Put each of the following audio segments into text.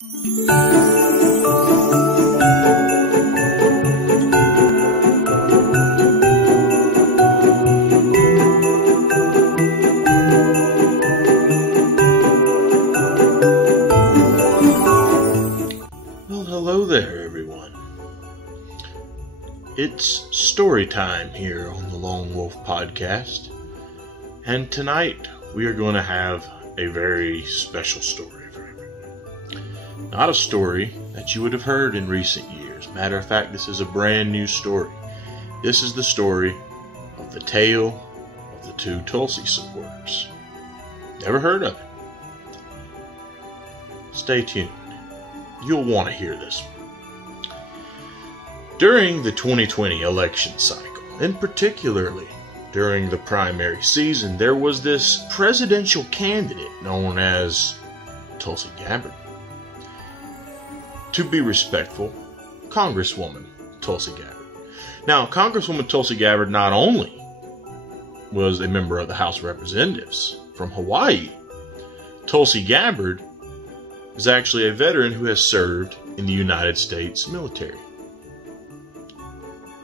Well, hello there, everyone. It's story time here on the Lone Wolf Podcast, and tonight we are going to have a very special story for everyone. Not a story that you would have heard in recent years. Matter of fact, this is a brand new story. This is the story of the tale of the two Tulsi supporters. Never heard of it? Stay tuned. You'll want to hear this one. During the 2020 election cycle, and particularly during the primary season, there was this presidential candidate known as Tulsi Gabbard. To be respectful, Congresswoman Tulsi Gabbard. Now, Congresswoman Tulsi Gabbard not only was a member of the House of Representatives from Hawaii, Tulsi Gabbard is actually a veteran who has served in the United States military.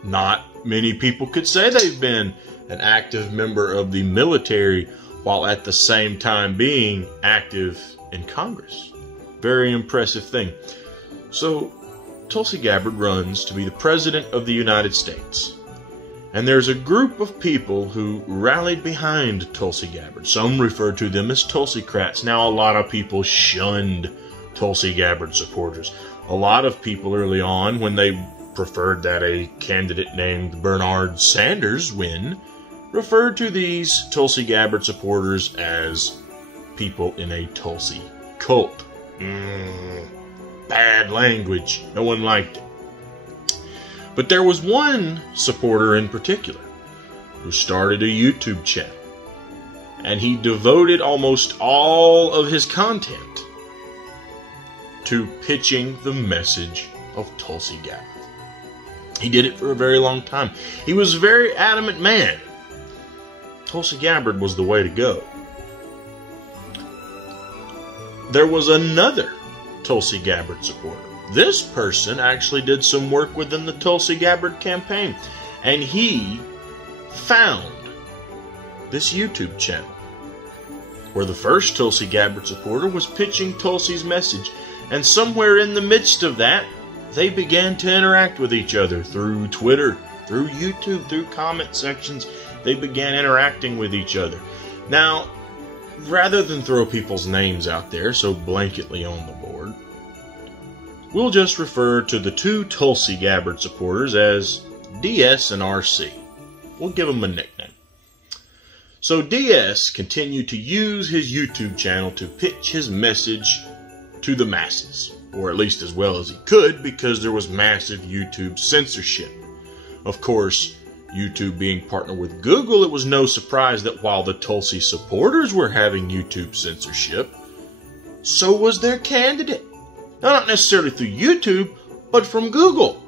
Not many people could say they've been an active member of the military while at the same time being active in Congress. Very impressive thing. So, Tulsi Gabbard runs to be the President of the United States. And there's a group of people who rallied behind Tulsi Gabbard. Some refer to them as Tulsi-crats. Now, a lot of people shunned Tulsi Gabbard supporters. A lot of people early on, when they preferred that a candidate named Bernard Sanders win, referred to these Tulsi Gabbard supporters as people in a Tulsi cult. Bad language. No one liked it. But there was one supporter in particular who started a YouTube channel, and he devoted almost all of his content to pitching the message of Tulsi Gabbard. He did it for a very long time. He was a very adamant man. Tulsi Gabbard was the way to go. There was another Tulsi Gabbard supporter. This person actually did some work within the Tulsi Gabbard campaign, and he found this YouTube channel where the first Tulsi Gabbard supporter was pitching Tulsi's message, and somewhere in the midst of that, they began to interact with each other through Twitter, through YouTube, through comment sections. They began interacting with each other. Now, rather than throw people's names out there so blanketly on the board, we'll just refer to the two Tulsi Gabbard supporters as DS and RC. We'll give them a nickname. So DS continued to use his YouTube channel to pitch his message to the masses, or at least as well as he could, because there was massive YouTube censorship. Of course, YouTube being partnered with Google, it was no surprise that while the Tulsi supporters were having YouTube censorship, so was their candidate. Now, not necessarily through YouTube, but from Google.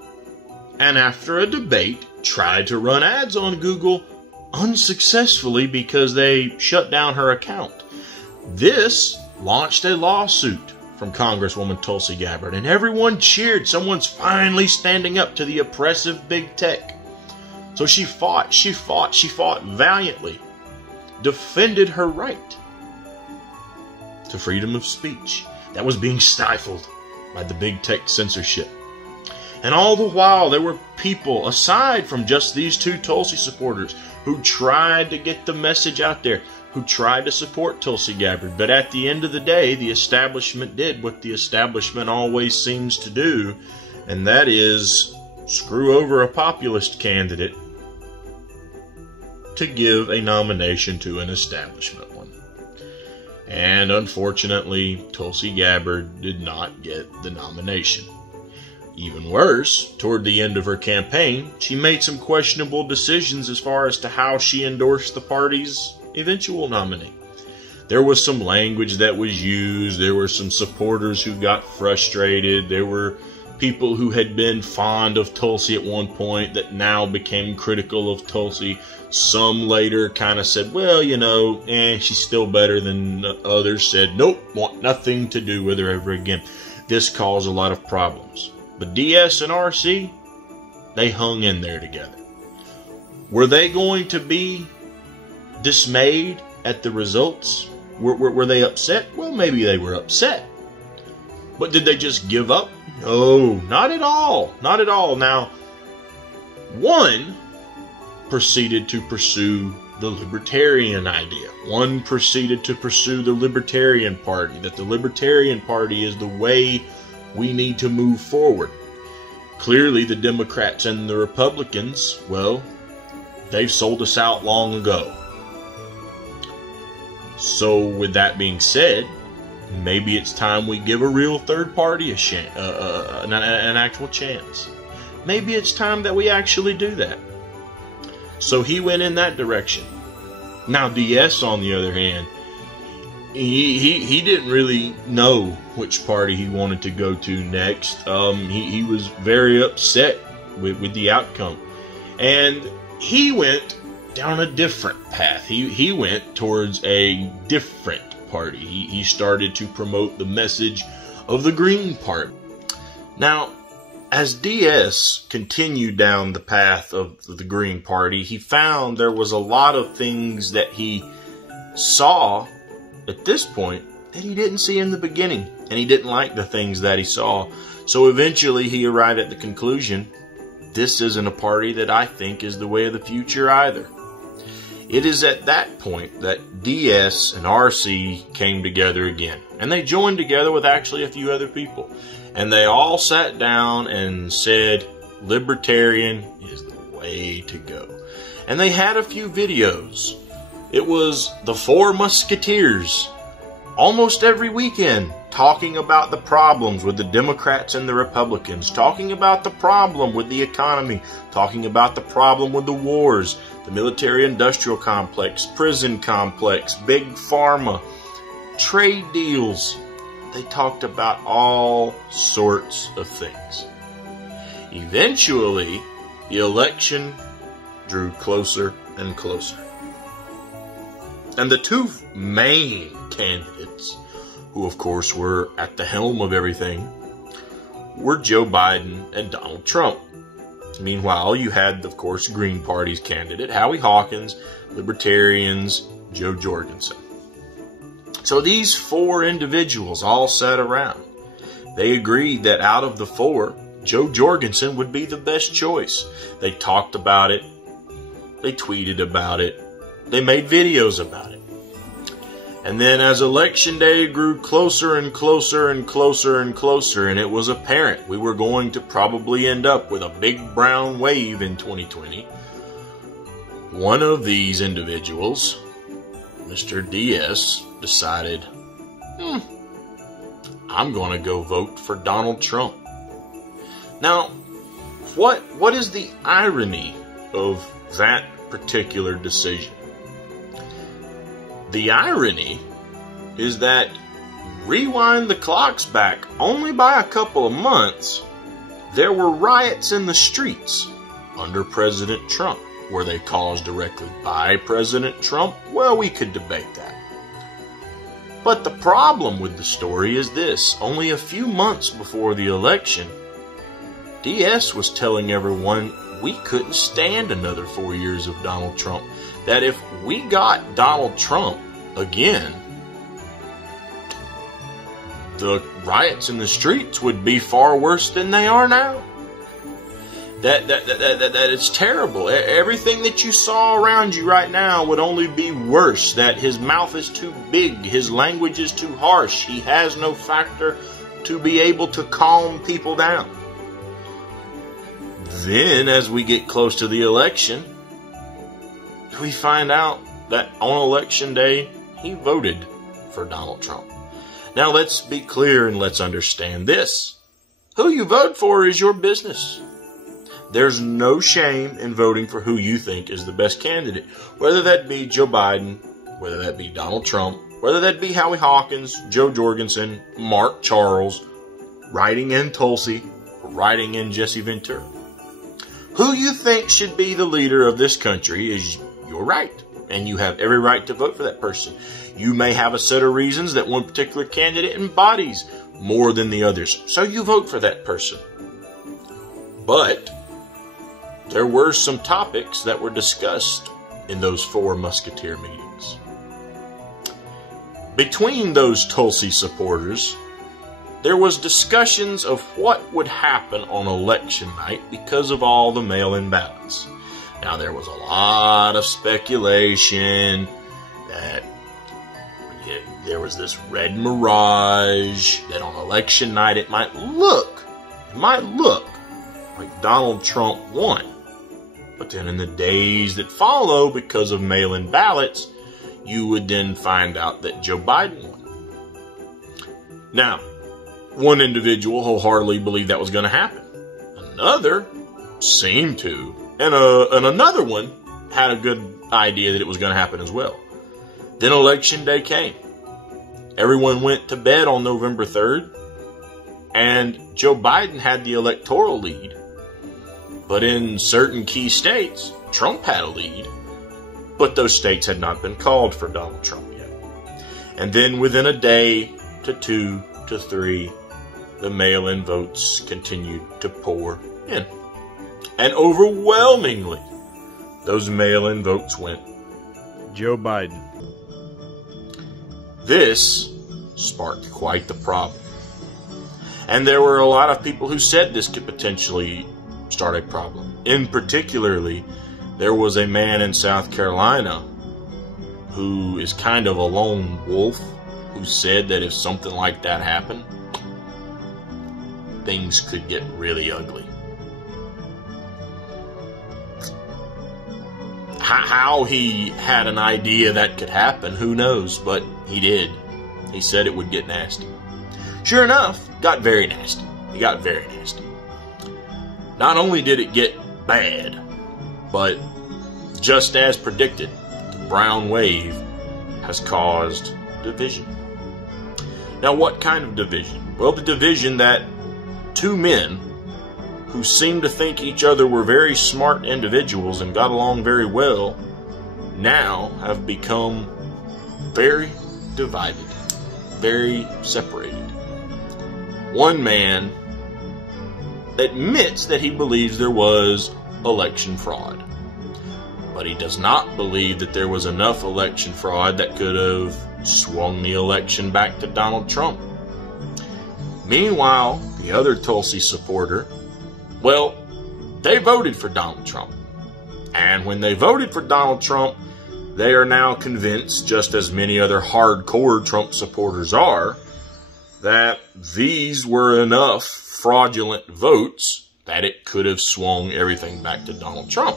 And after a debate, tried to run ads on Google unsuccessfully because they shut down her account. This launched a lawsuit from Congresswoman Tulsi Gabbard, and everyone cheered. Someone's finally standing up to the oppressive big tech. So she fought valiantly, defended her right to freedom of speech that was being stifled by the big tech censorship. And all the while, there were people, aside from just these two Tulsi supporters, who tried to get the message out there, who tried to support Tulsi Gabbard. But at the end of the day, the establishment did what the establishment always seems to do, and that is screw over a populist candidate to give a nomination to an establishment one. And unfortunately, Tulsi Gabbard did not get the nomination. Even worse, toward the end of her campaign, she made some questionable decisions as far as to how she endorsed the party's eventual nominee. There was some language that was used. There were some supporters who got frustrated. There were people who had been fond of Tulsi at one point that now became critical of Tulsi. Some later kind of said, well, you know, she's still better than others. Said, nope, want nothing to do with her ever again. This caused a lot of problems. But DS and RC, they hung in there together. Were they going to be dismayed at the results? Were they upset? Well, maybe they were upset. But did they just give up? No, not at all. Not at all. Now, one proceeded to pursue the libertarian idea. One proceeded to pursue the Libertarian Party, that the Libertarian Party is the way we need to move forward. Clearly, the Democrats and the Republicans, well, they've sold us out long ago. So, with that being said, maybe it's time we give a real third party an actual chance. Maybe it's time that we actually do that. So he went in that direction. Now DS, on the other hand, he didn't really know which party he wanted to go to next. He was very upset with the outcome. And he went down a different path. He went towards a different party. He started to promote the message of the Green Party. Now, as DS continued down the path of the Green Party, he found there was a lot of things that he saw at this point that he didn't see in the beginning, and he didn't like the things that he saw. So eventually he arrived at the conclusion, this isn't a party that I think is the way of the future either. It is at that point that DS and RC came together again. And they joined together with actually a few other people. And they all sat down and said, Libertarian is the way to go. And they had a few videos. It was the Four Musketeers almost every weekend talking about the problems with the Democrats and the Republicans, talking about the problem with the economy, talking about the problem with the wars, the military-industrial complex, prison complex, big pharma, trade deals. They talked about all sorts of things. Eventually, the election drew closer and closer. And the two main candidates, who of course were at the helm of everything, were Joe Biden and Donald Trump. Meanwhile, you had, of course, Green Party's candidate, Howie Hawkins, Libertarians, Joe Jorgensen. So these four individuals all sat around. They agreed that out of the four, Joe Jorgensen would be the best choice. They talked about it. They tweeted about it. They made videos about it. And then as election day grew closer and closer and closer and closer, and it was apparent we were going to probably end up with a big brown wave in 2020, one of these individuals, Mr. DS, decided, I'm going to go vote for Donald Trump. Now, what is the irony of that particular decision? The irony is that, rewind the clocks back only by a couple of months, there were riots in the streets under President Trump. Were they caused directly by President Trump? Well, we could debate that. But the problem with the story is this. Only a few months before the election, DS was telling everyone we couldn't stand another 4 years of Donald Trump. That if we got Donald Trump again, the riots in the streets would be far worse than they are now. That it's terrible. Everything that you saw around you right now would only be worse. That his mouth is too big, his language is too harsh, he has no factor to be able to calm people down. Then, as we get close to the election, we find out that on election day, he voted for Donald Trump. Now, let's be clear and let's understand this. Who you vote for is your business. There's no shame in voting for who you think is the best candidate, whether that be Joe Biden, whether that be Donald Trump, whether that be Howie Hawkins, Joe Jorgensen, Mark Charles, writing in Tulsi, or writing in Jesse Ventura. Who you think should be the leader of this country is your right, and you have every right to vote for that person. You may have a set of reasons that one particular candidate embodies more than the others. So you vote for that person. But there were some topics that were discussed in those 4 Musketeer meetings. Between those Tulsi supporters, there was discussions of what would happen on election night because of all the mail-in ballots. Now, there was a lot of speculation that there was this red mirage, that on election night it might look like Donald Trump won. But then in the days that follow, because of mail-in ballots, you would then find out that Joe Biden won. Now, one individual wholeheartedly believed that was going to happen. Another seemed to. And another one had a good idea that it was going to happen as well. Then election day came. Everyone went to bed on November 3rd. And Joe Biden had the electoral lead. But in certain key states, Trump had a lead. But those states had not been called for Donald Trump yet. And then within a day to 2 to 3, the mail-in votes continued to pour in. And overwhelmingly, those mail-in votes went Joe Biden. This sparked quite the problem. And there were a lot of people who said this could potentially start a problem. In particularly, there was a man in South Carolina who is kind of a lone wolf who said that if something like that happened, things could get really ugly. How he had an idea that could happen, who knows, but he did. He said it would get nasty. Sure enough, got very nasty. It got very nasty. Not only did it get bad, but just as predicted, the brown wave has caused division. Now, what kind of division? Well, the division that 2 men who seemed to think each other were very smart individuals and got along very well now have become very divided, very separated. One man admits that he believes there was election fraud, but he does not believe that there was enough election fraud that could have swung the election back to Donald Trump. Meanwhile, the other Tulsi supporter, well, they voted for Donald Trump. And when they voted for Donald Trump, they are now convinced, just as many other hardcore Trump supporters are, that these were enough fraudulent votes that it could have swung everything back to Donald Trump.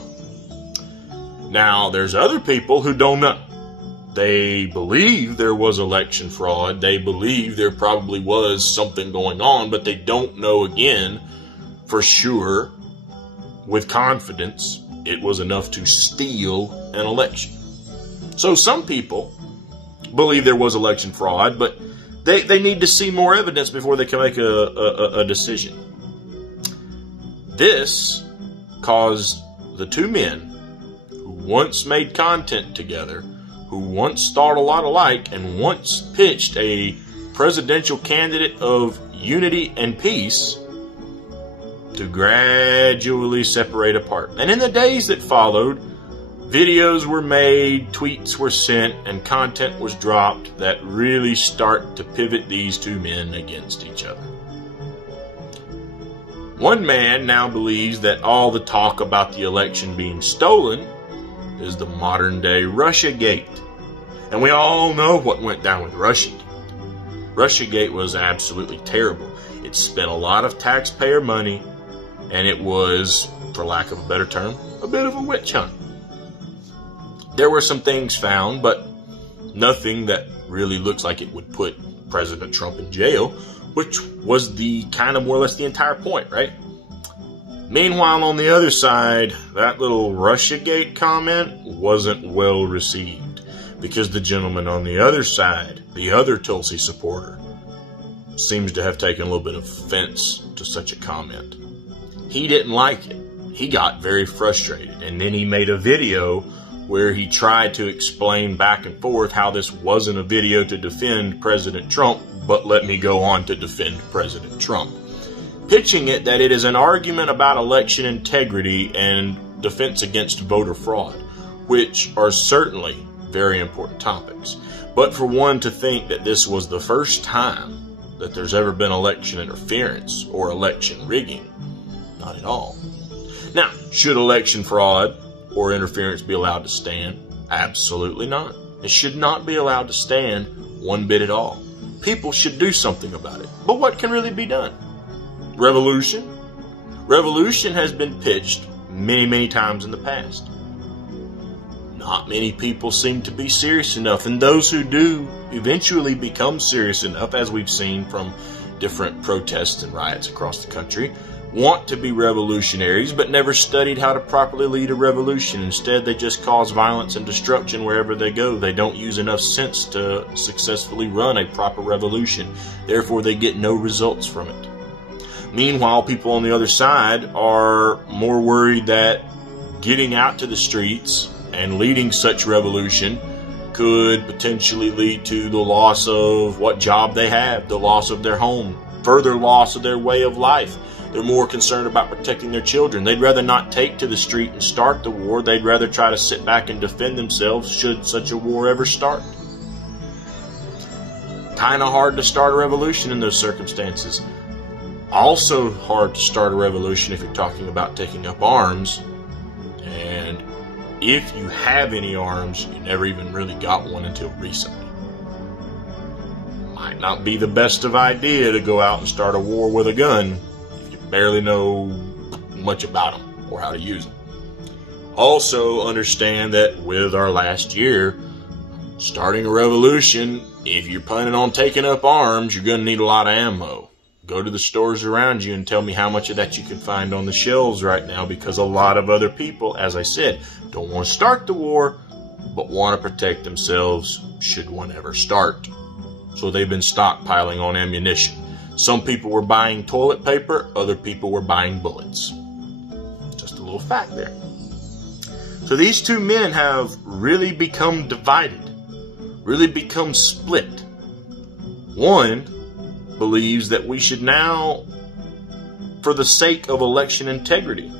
Now, there's other people who don't know. They believe there was election fraud. They believe there probably was something going on, but they don't know again for sure, with confidence, it was enough to steal an election. So some people believe there was election fraud, but they need to see more evidence before they can make a decision. This caused the 2 men who once made content together, who once thought a lot alike, and once pitched a presidential candidate of unity and peace, to gradually separate apart. And in the days that followed, videos were made, tweets were sent, and content was dropped that really start to pivot these 2 men against each other. One man now believes that all the talk about the election being stolen is the modern-day Russiagate. And we all know what went down with Russiagate. Russiagate was absolutely terrible. It spent a lot of taxpayer money, and it was, for lack of a better term, a bit of a witch hunt. There were some things found, but nothing that really looks like it would put President Trump in jail, which was the kind of more or less the entire point, right? Meanwhile, on the other side, that little Russiagate comment wasn't well received, because the gentleman on the other side, the other Tulsi supporter, seems to have taken a little bit of offense to such a comment. He didn't like it. He got very frustrated, and then he made a video where he tried to explain back and forth how this wasn't a video to defend President Trump, but let me go on to defend President Trump, pitching it that it is an argument about election integrity and defense against voter fraud, which are certainly very important topics. But for one to think that this was the first time that there's ever been election interference or election rigging, not at all. Now, should election fraud or interference be allowed to stand? Absolutely not. It should not be allowed to stand one bit at all. People should do something about it. But what can really be done? Revolution? Revolution has been pitched many, many times in the past. Not many people seem to be serious enough, and those who do eventually become serious enough, as we've seen from different protests and riots across the country, want to be revolutionaries but never studied how to properly lead a revolution. Instead, they just cause violence and destruction wherever they go. They don't use enough sense to successfully run a proper revolution. Therefore, they get no results from it. Meanwhile, people on the other side are more worried that getting out to the streets and leading such revolution could potentially lead to the loss of what job they have, the loss of their home, further loss of their way of life. They're more concerned about protecting their children. They'd rather not take to the street and start the war. They'd rather try to sit back and defend themselves should such a war ever start. Kind of hard to start a revolution in those circumstances. Also hard to start a revolution if you're talking about taking up arms. And if you have any arms, you never even really got one until recently. Might not be the best of idea to go out and start a war with a gun if you barely know much about them or how to use them. Also understand that with our last year, starting a revolution, if you're planning on taking up arms, you're going to need a lot of ammo. Go to the stores around you and tell me how much of that you can find on the shelves right now, because a lot of other people, as I said, don't want to start the war, but want to protect themselves should one ever start. So they've been stockpiling on ammunition. Some people were buying toilet paper, other people were buying bullets. Just a little fact there. So these two men have really become divided, really become split. One believes that we should now, for the sake of election integrity,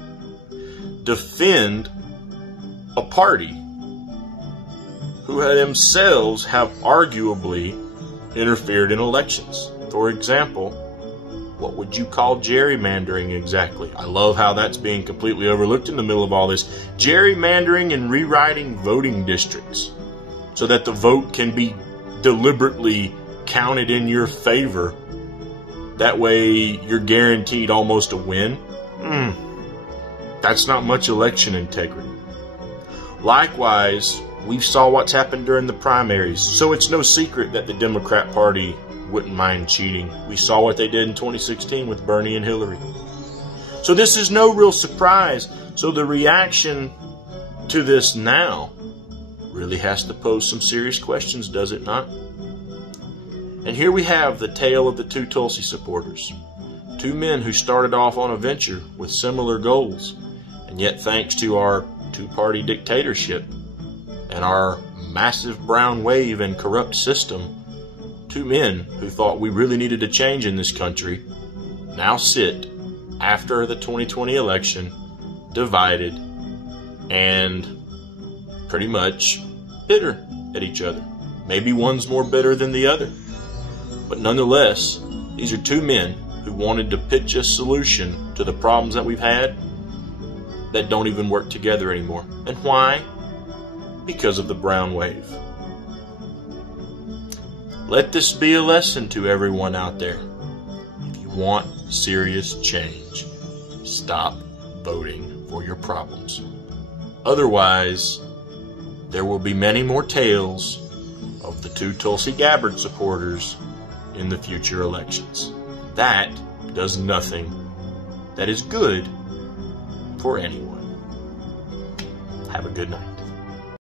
defend a party who themselves have arguably interfered in elections. For example, what would you call gerrymandering exactly? I love how that's being completely overlooked in the middle of all this. Gerrymandering and rewriting voting districts so that the vote can be deliberately counted in your favor. That way you're guaranteed almost a win. That's not much election integrity. Likewise, we saw what's happened during the primaries, so it's no secret that the Democrat Party wouldn't mind cheating. We saw what they did in 2016 with Bernie and Hillary. So this is no real surprise. So the reaction to this now really has to pose some serious questions, does it not? And here we have the tale of the two Tulsi supporters. Two men who started off on a venture with similar goals, and yet thanks to our two-party dictatorship and our massive brown wave and corrupt system, two men who thought we really needed a change in this country now sit after the 2020 election divided and pretty much bitter at each other. Maybe one's more bitter than the other. But nonetheless, these are two men who wanted to pitch a solution to the problems that we've had that don't even work together anymore. And why? Because of the brown wave. Let this be a lesson to everyone out there. If you want serious change, stop voting for your problems. Otherwise, there will be many more tales of the two Tulsi Gabbard supporters in the future elections. That does nothing that is good for anyone. Have a good night.